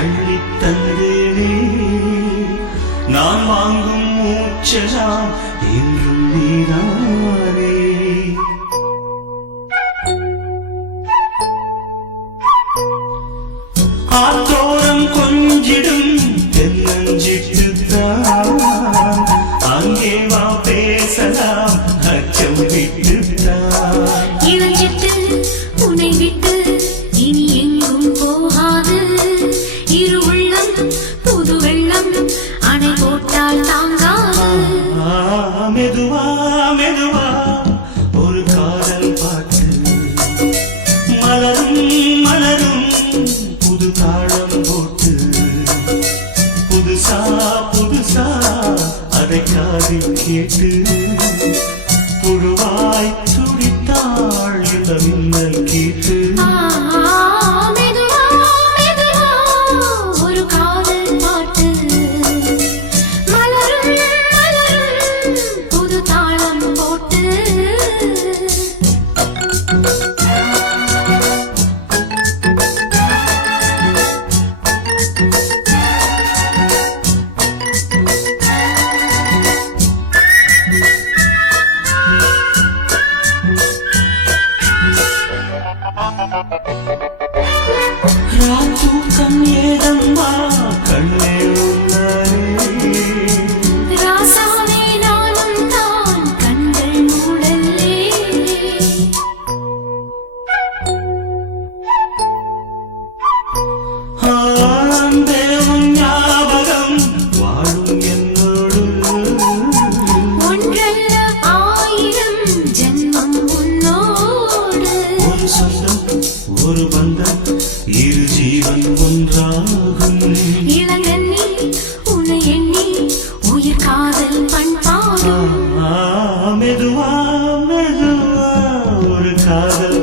அள்ளித் தந்தேனே நான் வாங்கும் மூச்செல்லாம் என்றும் நீதானே ஆத்தோரம் கொஞ்சிடும் தென்னஞ்சிட்டுத்தான் அங்கே வா பேசலாம் அச்சம் விட்டுத்தான் இளஞ்சிட்டு உன்னை விட்டு இனி எங்கும் போகாது இரு உள்ளம் புது வெள்ளம் அணை போட்டால் தாங்காது மெதுவா மெதுவா ஒரு காதல் பாட்டு மலரும் மலரும் புது தாளம் போட்டு புதுசா புதுசா அதை காதில் கேட்டு புழுவாய் துடித்தாள் இந்த மின்னல் கேட்டு மெதுவா மெதுவா ஒரு காதல் பாட்டு மலரும் மலரும் புது தாளம் போட்டு தூக்கம் ஏதம்மா கண்ணே உள்ளாரே ராசாவே நானும் தான் கண்கள் மூடல்லே தேவன் ஞாபகம் வாழும் என்னோடு ஒன்றல்ல ஆயிரம் ஜென்மம் உன்னோடு ஒரு சொந்தம் ஒரு பந்தம் இரு ஜீவன் ஒன்றாகும் இளங்கண்ணி உன்னை எண்ணி உயிர் காதல் பண்பாடும் மெதுவா மெதுவா ஒரு காதல்